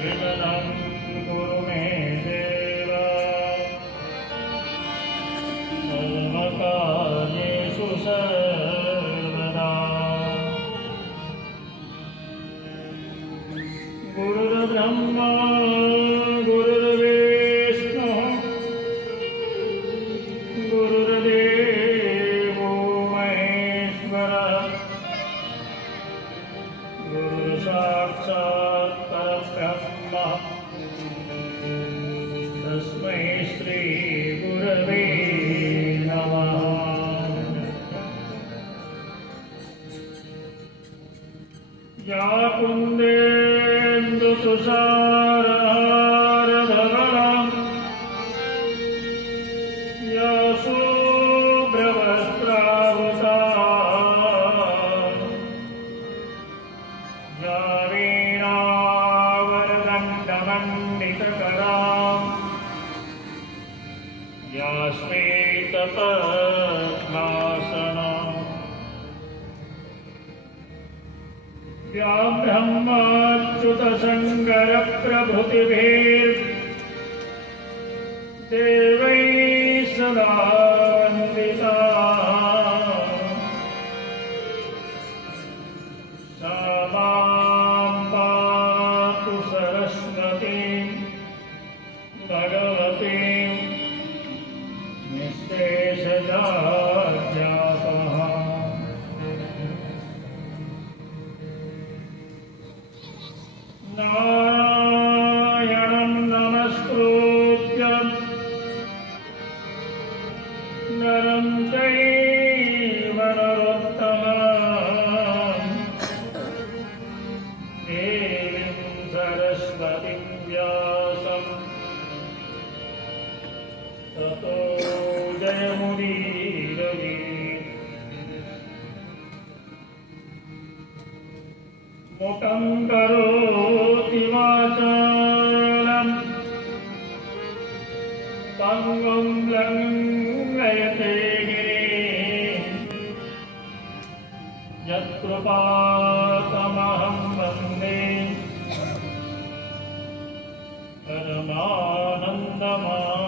Shivanam Guru या कुन्देन्दुतुषारहारधराम् या शूभ्रवस्त्रावताम् या वीणावरदण्डमण्डितकराम् या श्वेतपा ब्रह्माच्युत संगर प्रभुति ब्रह्माच्युतशङ्करप्रभृतिभिर्देवैः सदा Come on.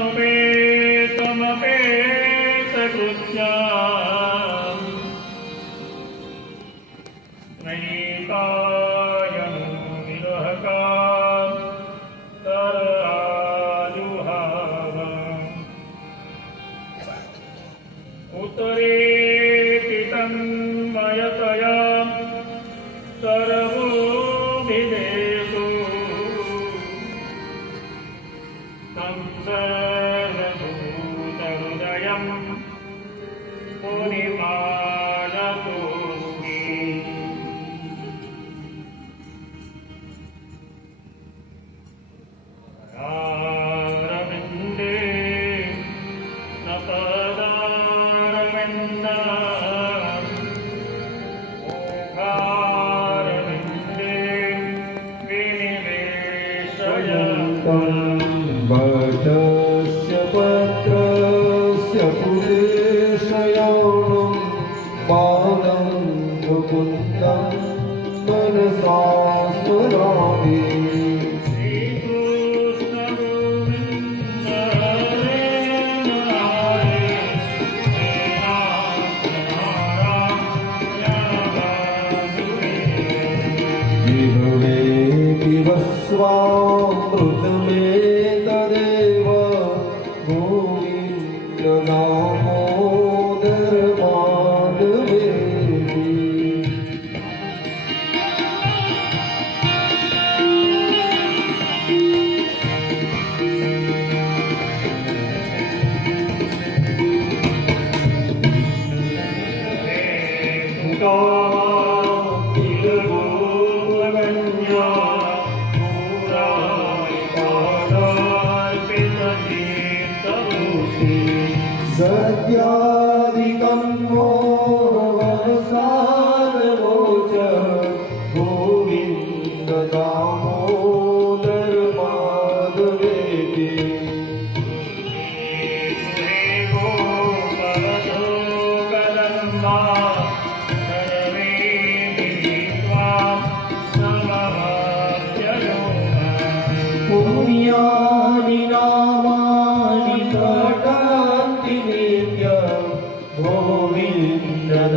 Amen. वटस्य पत्रस्य पुरेशयाणं पादं मुकुन्दं मनसा सुरामि Wow. सत्यादिकं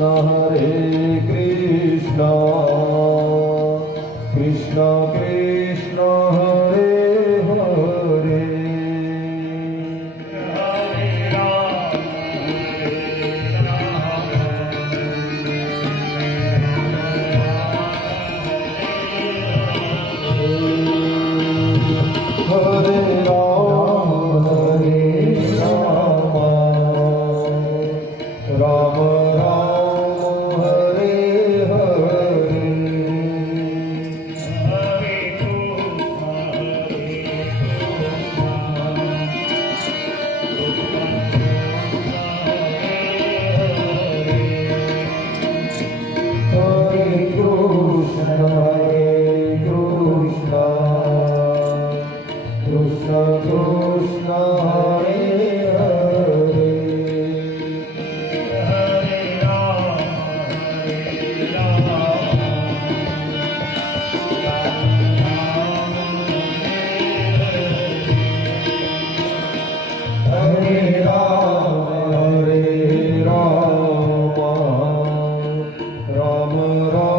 Hare Krishna, রম রম।